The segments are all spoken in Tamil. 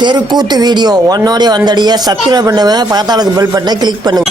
தெருக்கூத்து வீடியோ ஒன்னோடய வந்தடிய சப்ஸ்கிரைப் பண்ணுவேன், பக்கத்தாளுக்கு பெல் பட்டனை கிளிக் பண்ணுங்க.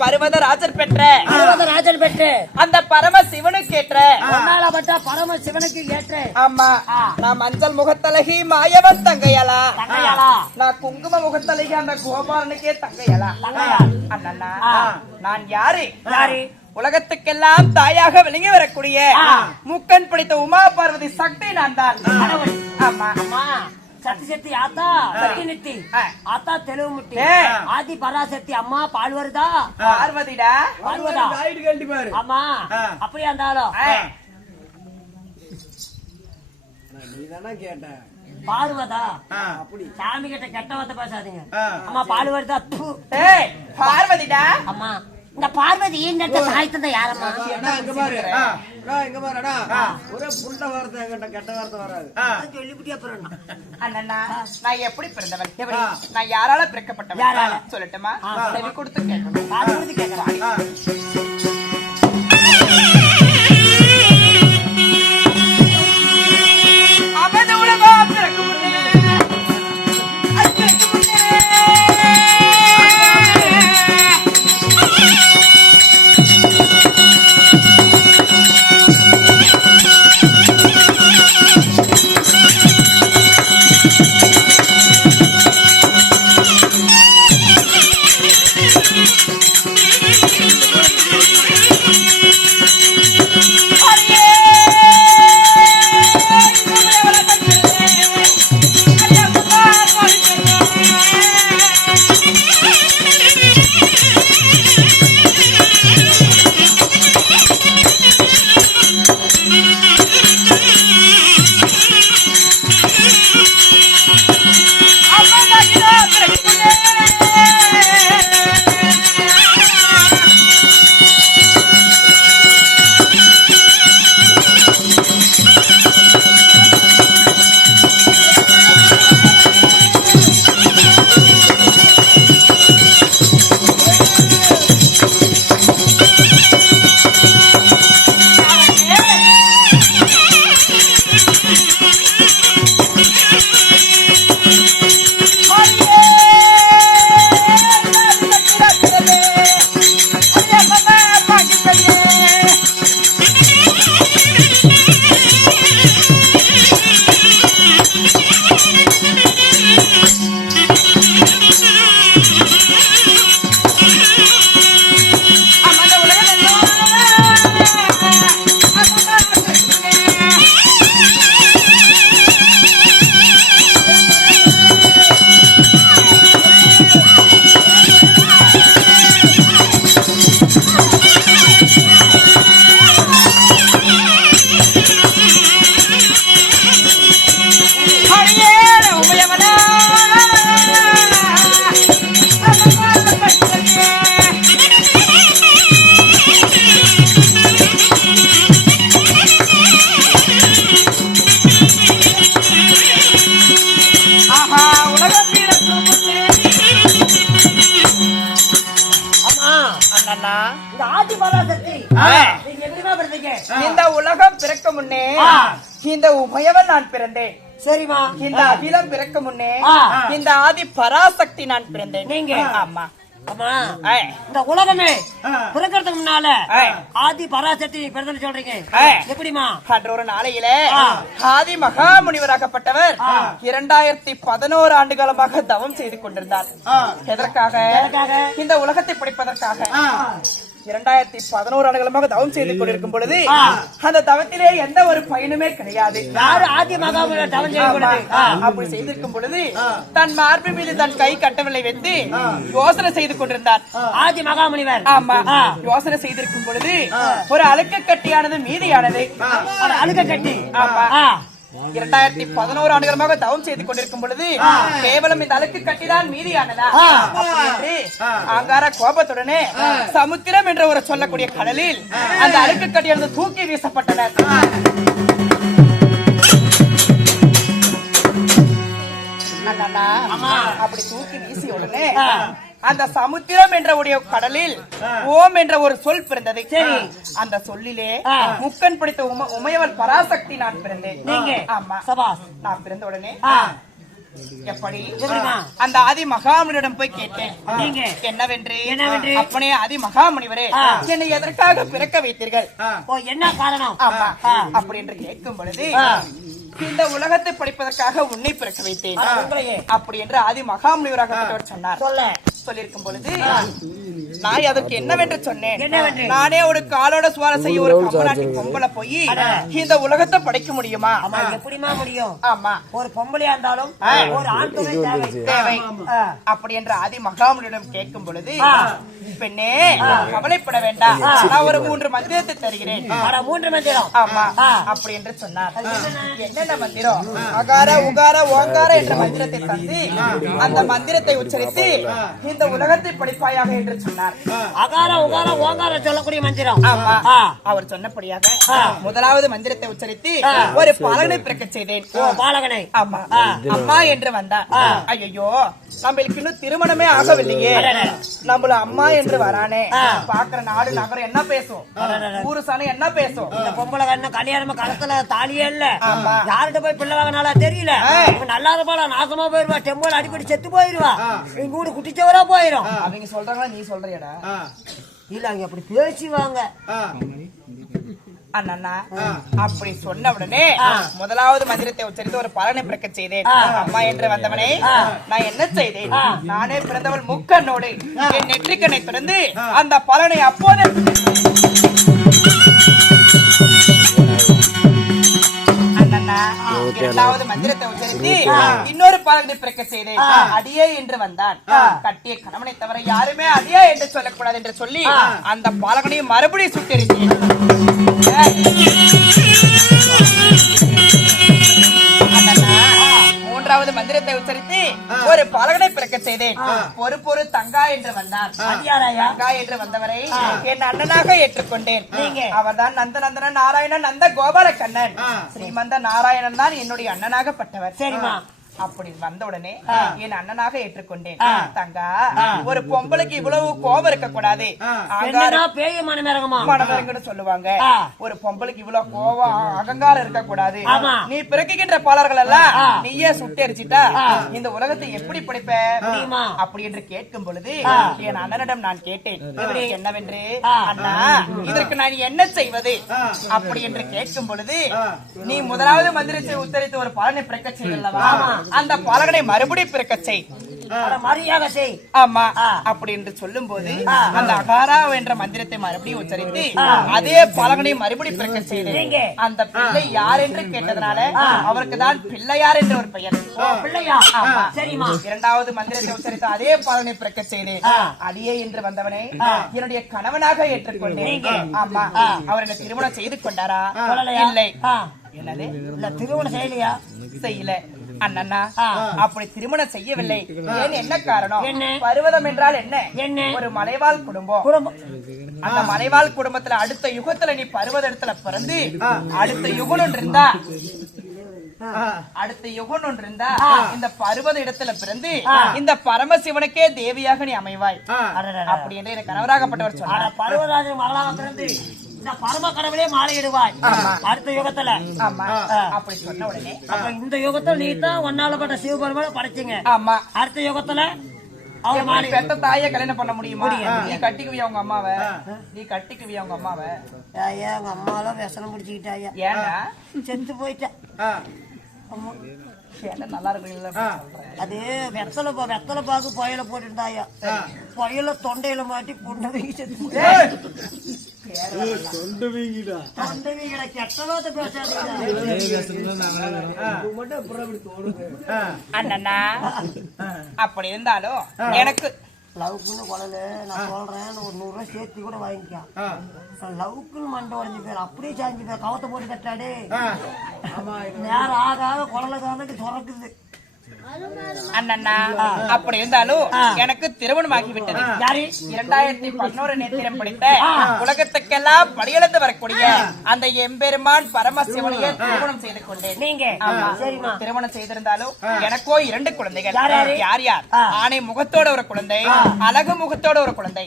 பர்வதராஜன் பெற்ற அந்த பரம சிவனுக்கு ஏற்ற பரம சிவனுக்கு ஏற்ற ஆமா நான் மஞ்சள் முகத்தழகி மாயவன் தங்கையலா நான் குங்கும முகத்தழகி அந்த கோபாலனுக்கே தங்கையலா அண்ணா நான் யாரு உலகத்துக்கெல்லாம் தாயாக விளங்கி வரக்கூடிய மூக்கன் பிடித்த உமா பார்வதி சக்தி நான் தான். ஆமா சக்தி சக்தி ஆத்தா சக்தி நித்தி ஆத்தா தெலுங்கு முட்டி ஆதி பராசக்தி அம்மா பால்வருதா பார்வதிடா பார்வதா ஆமா அப்படியே இருந்தாலும் பார்வதா சாமி கிட்ட கெட்ட வார்த்தை பேசாதீங்க. அம்மா பால்வருதா பார்வதிடா அம்மா இந்த பார்வதி இந்த சாய்த்தத யாரம்மா கெட்ட வார்த்தை வராது சொல்லிவிட்டு அப்புறம் அண்ணா நான் எப்படி பிறந்தவன், நான் யாரால பிறக்கப்பட்டவன் சொல்லட்டுமா? செவி கொடுத்து கேட்கணும். அவன் உலகம் பிறக்கும் நீங்க எப்படிமா பிறந்தீங்க? இந்த உலகம் பிறக்க முன்னே இந்த உமையவன் நான் பிறந்தேன். சரிமா. இந்த அகிலம் பிறக்க முன்னே இந்த ஆதி பராசக்தி நான் பிறந்தேன். நீங்க? ஆமா. ஆமா. இந்த உலகமே பிறக்கிறதுக்கு முன்னால ஆதி பராசக்தி பிறந்தன்னு சொல்றீங்க, எப்படிமா? அன்று ஒரு நாளையில ஆதி மகா முனிவராகப்பட்டவர் 2011 ஆண்டு காலமாக தவம் செய்து கொண்டிருந்தார். எதற்காக? இந்த உலகத்தை படிப்பதற்காக. 2011 ஆண்டுகளமாக தவம் செய்து கொண்டிருக்கும் பொழுது அந்த தவத்திலே எந்த ஒரு பயனுமே கிடையாது. ஆதி மகாமுனிவர் தவம் செய்யும் பொழுது அப்படி செய்திருக்கும் பொழுது தன் மார்பு மீது தன் கை கட்டவில்லை வைத்து யோசனை செய்து கொண்டிருந்தார் ஆதி மகாமுனிவர். ஆமா. யோசனை செய்திருக்கும் பொழுது ஒரு அழுக்க கட்டியானது மீதியானது. அழுக்க கட்டி. ஆமா. 2011 ஆண்டுகளமாக தவம் செய்து கொண்டிருக்கும் பொழுது கேவலம் இந்த அழுக்கு கட்டிதான் மீதியானதா என்று ஆங்கார கோபத்துடனே சமுத்திரம் என்ற ஒரு சொல்லக்கூடிய கடலில் அந்த அழுக்கு கட்டியானது தூக்கி வீசப்பட்டனர். அப்படி தூக்கி வீசிய உடனே அந்த சமுத்திரம் என்ற உடைய கடலில் ஓம் என்ற ஒரு சொல் பிறந்தது. அந்த சொல்லிலே முக்கன் பிடித்த உமையவள் பராசக்தி நான் பிறந்தேன். நீங்க? ஆமா. சபாஸ். நான் பிறந்த உடனே எப்படி அந்த ஆதி மகாமுனிவரிடம் போய் கேட்டேன். நீங்க என்னவென்று? அப்பனே ஆதி மகாமுனிவரே, என்னை எதற்காக பிறக்க வைத்தீர்கள்? என்ன காரணம்? ஆமா. அப்படி என்று கேட்கும் பொழுது இந்த உலகத்தை படிப்பதற்காக உன்னை பிறக்க வைத்தேன் அப்படி என்று ஆதி மகாமுனிவராகப்பட்டவர் சொன்னார். சொல்லிருக்கும் பொழுது நான் அதற்கு என்னவென்று சொன்னேன். நானே ஒரு காலோட சுவார செய்ய ஒரு கம்பநாட்டி பொம்பளை போய் இந்த உலகத்தை படிக்க முடியுமா? எப்படிமா முடியும்? ஆமா. ஒரு பொம்பளையா இருந்தாலும் ஒரு ஆண் துணை தேவை அப்படி என்று ஆதி மகாமுனியிடம் கேட்கும் பொழுது, பெண்ணே கவலைப்பட வேண்டாம், நான் ஒரு 3 மந்திரத்தை தருகிறேன். 3 மந்திரம்? ஆமா. அப்படி என்று சொன்னார். என்னென்ன மந்திரம்? அகார உகார ஓங்கார என்ற மந்திரத்தை தந்து அந்த மந்திரத்தை உச்சரித்து இந்த உலகத்தை படிப்பாயாக என்று சொன்னார். அகார உகார ஓங்கார சொல்லக்கூடிய மந்திரம்? ஆமா. அவர் சொன்னபடியாக முதலாவது மந்திரத்தை உச்சரித்து ஒரு பாலகனை பிறக்க செய்தேன். பாலகனை? ஆமா. அம்மா என்று வந்தார். ஐயோ, நம்மளுக்கு இன்னும் திருமணமே ஆகவில்லையே, நம்மள அம்மா என்று வரானே, பாக்குற நாடு நகரம் என்ன பேசும், ஊருசான என்ன பேசும்? இந்த பொம்பளை கண்ணு கல்யாணமா களத்துல தாலியே இல்ல, யார்கிட்ட போய் பிள்ளை வாங்கினாலா தெரியல, நல்லா இருப்பாளா நாசமா போயிருவா, டெம்போல அடிக்கடி செத்து போயிருவா, எங்க வீடு குட்டிச்சவரா போயிரும். அவங்க சொல்றாங்களா நீ சொல்றியடா? இல்ல அவங்க அப்படி பேசிவாங்க அண்ணா. அப்படி சொன்ன உடனே முதலாவது மந்திரத்தை உச்சரித்து ஒரு பலனை பிறக்க செய்தேன். அம்மா என்று வந்தவனை நான் என்ன செய்தேன்? நானே பிறந்தவள் முக்கண்ணோடு என் நெற்றிக்கண்ணை திறந்து அந்த பலனை அப்போதே இரண்டாவது மந்திரத்தை உச்சரித்து இன்னொரு பலனை பிறக்க செய்தேன். அடியே என்று வந்தான். கட்டிய கணவனை தவிர யாருமே அடியே என்று சொல்லக்கூடாது என்று சொல்லி அந்த பாலகனையும் மறுபடியும் சுட்டெரித்தேன். மூன்றாவது மந்திரத்தை உச்சரித்து ஒரு பாலகனை பிறக்க செய்தேன். பொறு தங்கா என்று வந்தான். தங்கா என்று வந்தவரை என் அண்ணனாக ஏற்றுக்கொண்டேன். அவர்தான் நந்தநந்தன நாராயணன் நந்த கோபால கண்ணன். ஸ்ரீமந்த நாராயணன் தான் என்னுடைய அண்ணனாகப்பட்டவர். சரிமா. அப்படி வந்த உடனே என் அண்ணனாக ஏற்றுக்கொண்டேன். தங்கா, ஒரு பொம்பளைக்கு இவ்வளவு கோபம் இருக்க கூடாது, மனமிறங்கன்னு சொல்லுவாங்க. ஒரு பொம்பளைக்கு இவ்வளவு கோபம் அகங்காரம் இருக்க கூடாது. நீ பிறக்குகின்ற பாலர்கள் எல்லாம் நீயே சுட்டெரிச்சிட்டா இந்த உலகத்தை எப்படி படிப்ப அப்படி என்று கேட்கும் பொழுது என் அண்ணனிடம் நான் கேட்டேன். என்னவென்று? அண்ணா, இதற்கு நான் என்ன செய்வது அப்படி என்று கேட்கும் பொழுது, நீ முதலாவது மந்திரத்தை உத்தரித்து ஒரு பலனை பிறக்க செய்யலவா, அந்த பலகனை மறுபடியும் பிறக்க செய். ஆமா. அப்படி என்று சொல்லும் போது அந்த அகாரா என்ற மந்திரத்தை மறுபடியும் உச்சரித்து அதே பலகனை மறுபடியும் பிறக்க செய்தேன். அந்த பிள்ளை யார் என்று கேட்டதனால அவருக்கு தான் பிள்ளையார் என்ற ஒரு பெயர். இரண்டாவது மந்திரத்தை உச்சரித்து அதே பலனை பிறக்க செய்தேன். அடியே என்று வந்தவனை என்னுடைய கணவனாக ஏற்றுக்கொண்டேன். ஆமா. அவர் என்ன திருமணம் செய்து கொண்டாரா? இல்லை. என்னது? திருமணம் செய்யலையா? செய்யல. அண்ணா, அப்படி திருமணம் செய்யவில்லை. ஏன்? என்ன காரணம்? பர்வதம் என்றால் என்ன? ஒரு மலைவாழ் குடும்பம். அந்த மலைவாழ் குடும்பத்துல அடுத்த யுகத்துல நீ பர்வத இடத்துல பிறந்து அடுத்த யுகம் ஒன்று இருந்தா இந்த பர்வத இடத்துல பிறந்து இந்த பரமசிவனுக்கே தேவியாக நீ அமைவாய் அப்படி என்று எனக்கு கணவராகப்பட்டவர் சொன்னார். பர்வதராஜன் மகளாக பிறந்து இந்த பரம கடவுளே மாலையிடுவாய் அடுத்த யுகத்துல. ஆமா அப்படி சொன்ன உடனே அப்ப இந்த யுகத்துல நீ தான் ஒன்னாலப்பட்ட சிவபெருமான படைச்சீங்க. ஆமா அடுத்த யுகத்துல அவர் மாலை பெத்த தாயை கல்யாணம் பண்ண முடியுமா? நீ கட்டிக்குவியா உங்க அம்மாவை? நீ கட்டிக்குவியா உங்க அம்மாவை? ஐயா எங்க அம்மாலாம் व्यसனம் பிடிச்சிக்கிட்டாயா. ஏன்டா செத்து போயிட்டேன். நல்லா இருக்கு. அது வெத்தலை பாக்கு புயல போட்டுட்டாயா. புயல தொண்டையில மாட்டி புண்டவீங்க செத்து தொண்டவீங்கடா கெட்டவாத அண்ணா அப்படி இருந்தாலும் எனக்கு லவ்க்குன்னு கொடல நான் சொல்றேன். ஒரு 100 ரூபாய் சேர்த்து கூட வாங்கிக்கான். லவ்க்குன்னு மண்டை உடஞ்சு பேர் அப்படியே சாஞ்சு பேர் கவத்தை போட்டு கட்டாடே. நேரம் ஆகாத குடலுக்கு துறக்குது. அண்ணா அப்படி இருந்தாலும் எனக்கு திருமணமாகி விட்டது. 2011 நேத்திரம் படித்த உலகத்துக்கெல்லாம் படியெழுந்து வரக்கூடிய அந்த எம்பெருமான் பரமசிவனையே திருமணம் செய்து கொண்டேன். நீங்க திருமணம் செய்திருந்தாலும் எனக்கோ 2 குழந்தைகள். யார் யார்? ஆணை முகத்தோட ஒரு குழந்தை, அழகு முகத்தோட ஒரு குழந்தை.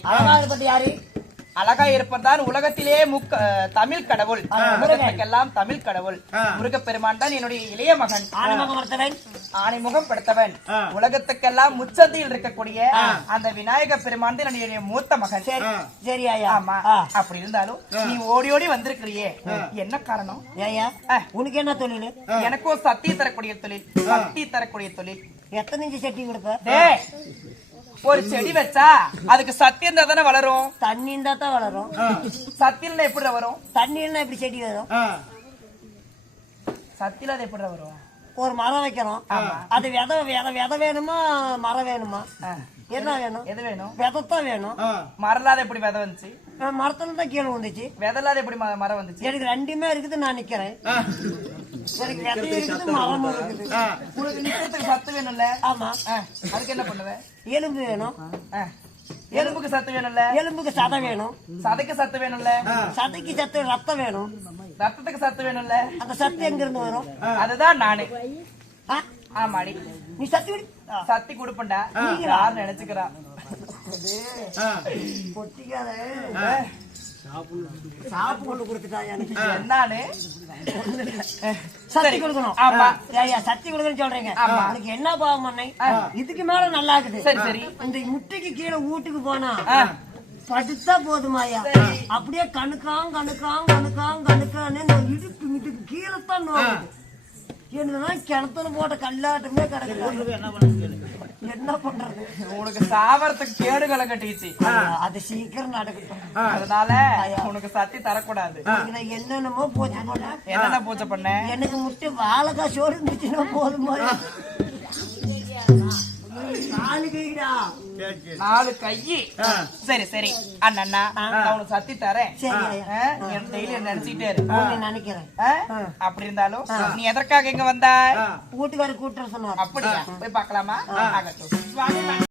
யாரு? அழகா இருப்பதுதான் உலகத்திலே தமிழ் கடவுள். உலகத்துக்கெல்லாம் தமிழ் கடவுள் முருகப்பெருமான் தான் என்னுடைய இளைய மகன். ஆணைமுகம் படுத்தவன். உலகத்துக்கெல்லாம் முச்சந்தியில் இருக்கக்கூடிய அந்த விநாயக பெருமான் தான் என்னுடைய மூத்த மகன். ஆமா அப்படி இருந்தாலும் நீ ஓடி ஓடி வந்திருக்கிறியே, என்ன காரணம்? உனக்கு என்ன தொழில்? எனக்கும் சக்தி தரக்கூடிய தொழில். சக்தி தரக்கூடிய தொழில். எத்தனை இன்ச்சு சட்டி கொடுப்ப? ஒரு செடி வச்சா அதுக்கு சத்தி இருந்தா தானே வளரும். தண்ணி இருந்தா தான் வளரும். சத்தியில எப்படி வரும்? தண்ணி இருந்தா எப்படி செடி வரும்? சத்தியில அது எப்படி வரும்? ஒரு மரம் வைக்கிறோம். அது விதை வேணுமா மரம் வேணுமா? என்ன வேணும்? எது வேணும்? விதைத்தான் வேணும். மரலாத எப்படி விதை வந்துச்சு? மரத்துல தான் கீழே வந்துச்சு. விதலாத எப்படி மரம் வந்துச்சு? எனக்கு 2மே இருக்குது. நான் நிக்கிறேன். எனக்கு விதை இருக்குது, மரம் இருக்குது. உனக்கு நிக்கிறதுக்கு சத்து வேணும்ல? ஆமா. அதுக்கு என்ன பண்ணுவ? எலும்பு வேணும். எலும்புக்கு சத்து வேணும்ல? எலும்புக்கு சதை வேணும். சதைக்கு சத்து வேணும்ல? சதைக்கு சத்து ரத்தம் வேணும். ரத்தத்துக்கு சத்து வேணும்ல? அந்த சத்து எங்க இருந்து வரும்? அதுதான் நானு. ஆமாடி நீ சத்தி சத்தி கொடுப்பண்டா. யாரு நினைச்சுக்கிறா? சாப்பிட்டு கொடுத்துட்டா எனக்கு. என்னானு சத்தி கொடுக்கணும். ஆமா சத்தி கொடுக்கணும் சொல்றீங்க. உனக்கு என்ன பாவம் பண்ணை? இதுக்கு மேல நல்லா இருக்குது. சரி சரி. இந்த முட்டைக்கு கீழே வீட்டுக்கு போனா படுத்தா போதுமாயா. அப்படியே கணுக்கான்னு இடுப்பு கீழே தான் நோக்குது. என்னதான் கிணத்துல போட்ட கல்லாட்டமே கிடக்குது. என்ன பண்றது? உனக்கு சாவரத்துக்கு கேடுகளை கட்டிச்சு. அது சீக்கிரம் நடக்கட்டும். அதனால உனக்கு சத்தி தரக்கூடாது. என்னென்னமோ பூஜை பண்ண. என்னென்ன பூஜை பண்ண? எனக்கு முட்டை வாழைக்காய் சோறு இருந்துச்சுன்னா போதுமா? 4 கை. சரி சரி அண்ணா நான் உனக்கு சத்தி தரேன். டெய்லி நினைச்சுட்டே நினைக்கிறேன். அப்படி இருந்தாலும் நீ எதற்காக இங்க வந்தாய்? வீட்டுக்காரர் கூட்டுற சொன்னார். அப்படியா? போய் பார்க்கலாமா? ஆகட்டும்.